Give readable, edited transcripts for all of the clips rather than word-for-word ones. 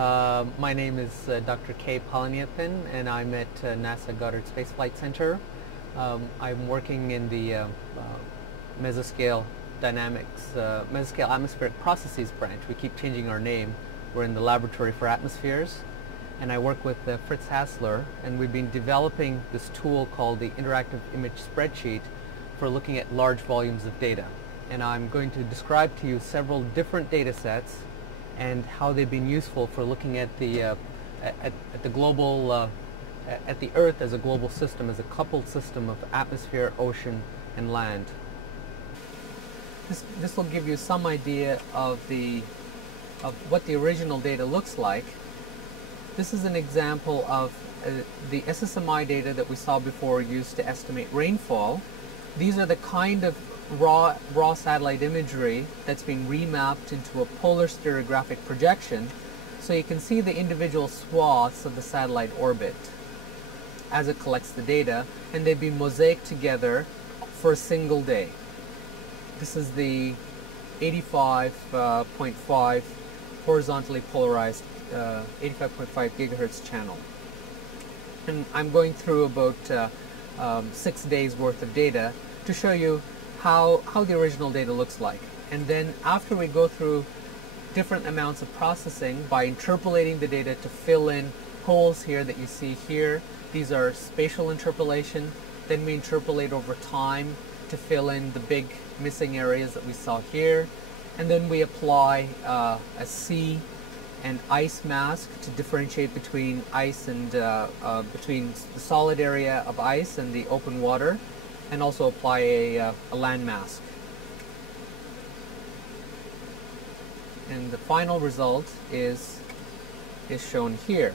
My name is Dr. K. Palaniappan, and I'm at NASA Goddard Space Flight Center. I'm working in the mesoscale dynamics, mesoscale atmospheric processes branch. We keep changing our name. We're in the laboratory for atmospheres, and I work with Fritz Hassler, and we've been developing this tool called the Interactive Image Spreadsheet for looking at large volumes of data. And I'm going to describe to you several different data sets and how they've been useful for looking at the global at the Earth as a global system, as a coupled system of atmosphere, ocean, and land. This will give you some idea of what the original data looks like. This is an example of the SSMI data that we saw before used to estimate rainfall. These are the kind of raw satellite imagery that's been remapped into a polar stereographic projection, so you can see the individual swaths of the satellite orbit as it collects the data, and they've been mosaicked together for a single day. This is the 85.5 horizontally polarized 85.5 gigahertz channel. And I'm going through about 6 days worth of data to show you how the original data looks like. And then after we go through different amounts of processing by interpolating the data to fill in holes here that you see here, these are spatial interpolation. Then we interpolate over time to fill in the big missing areas that we saw here. And then we apply a sea and ice mask to differentiate between ice and between the solid area of ice and the open water, and also apply a land mask. And the final result is shown here.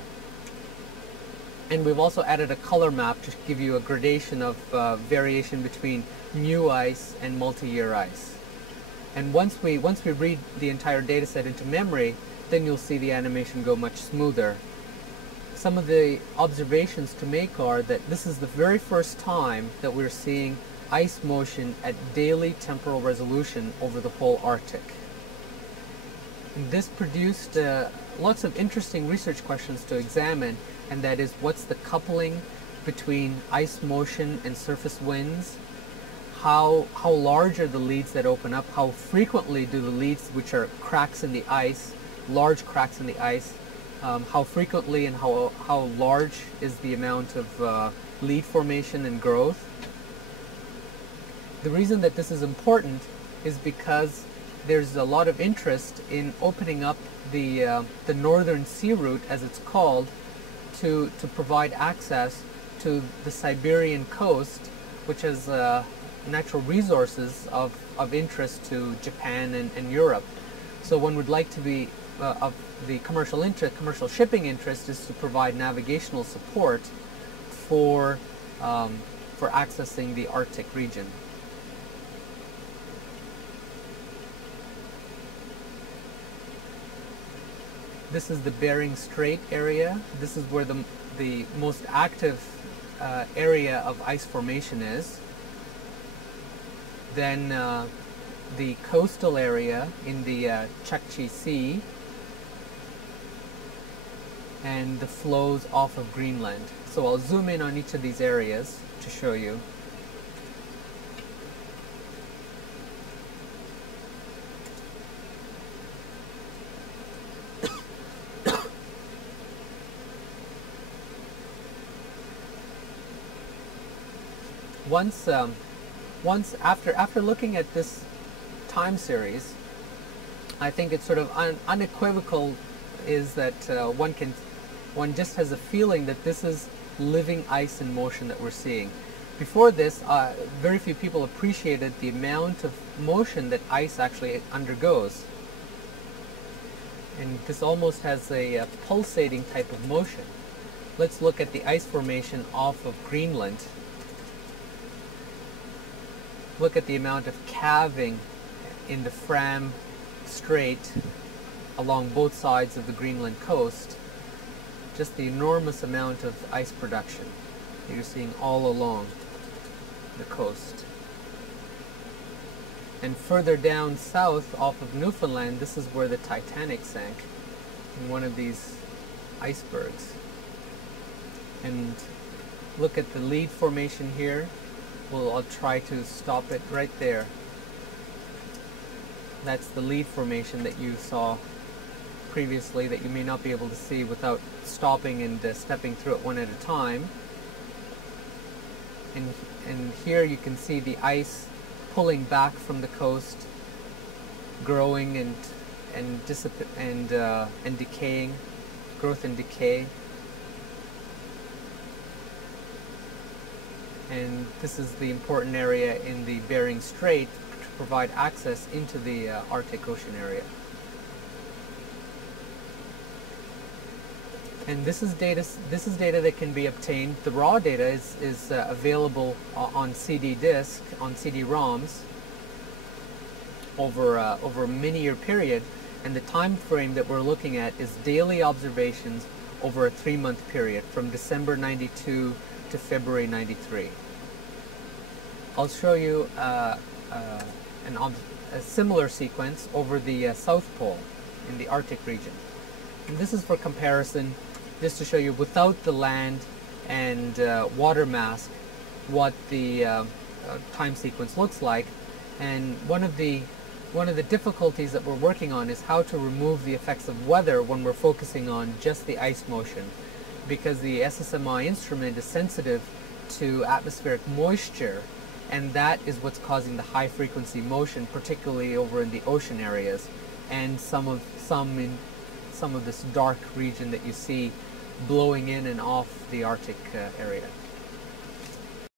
And we've also added a color map to give you a gradation of variation between new ice and multi-year ice. And once we read the entire data set into memory, then you'll see the animation go much smoother. Some of the observations to make are that this is the very first time that we're seeing ice motion at daily temporal resolution over the whole Arctic. And this produced lots of interesting research questions to examine, and that is, what's the coupling between ice motion and surface winds? How large are the leads that open up? How frequently do the leads, which are cracks in the ice, large cracks in the ice, how frequently and how large is the amount of lead formation and growth? The reason that this is important is because there's a lot of interest in opening up the northern sea route, as it's called, to provide access to the Siberian coast, which has natural resources of interest to Japan and Europe. So one would like to be of the commercial shipping interest is to provide navigational support for accessing the Arctic region. This is the Bering Strait area. This is where the most active area of ice formation is. Then the coastal area in the Chukchi Sea, and the flows off of Greenland. So I'll zoom in on each of these areas to show you. After looking at this time series, I think it's sort of unequivocal is that one just has a feeling that this is living ice in motion that we're seeing. Before this, very few people appreciated the amount of motion that ice actually undergoes. And this almost has a pulsating type of motion. Let's look at the ice formation off of Greenland. Look at the amount of calving in the Fram Strait along both sides of the Greenland coast. Just the enormous amount of ice production that you're seeing all along the coast. And further down south off of Newfoundland, this is where the Titanic sank. in one of these icebergs. And look at the lead formation here. I'll try to stop it right there. That's the lead formation that you saw previously that you may not be able to see without stopping and stepping through it one at a time. And here you can see the ice pulling back from the coast, growing and decaying, growth and decay. And this is the important area in the Bering Strait to provide access into the Arctic Ocean area. And this is data that can be obtained. The raw data is available on CD disk, on CD-ROMs over a many-year period, and the time frame that we're looking at is daily observations over a 3-month period from December 92 to February 93. I'll show you a similar sequence over the South Pole in the Arctic region. And this is for comparison, just to show you without the land and water mask what the time sequence looks like. And one of the difficulties that we're working on is how to remove the effects of weather when we're focusing on just the ice motion, because the SSMI instrument is sensitive to atmospheric moisture, and that is what's causing the high frequency motion, particularly over in the ocean areas, and some of this dark region that you see blowing in and off the Arctic area.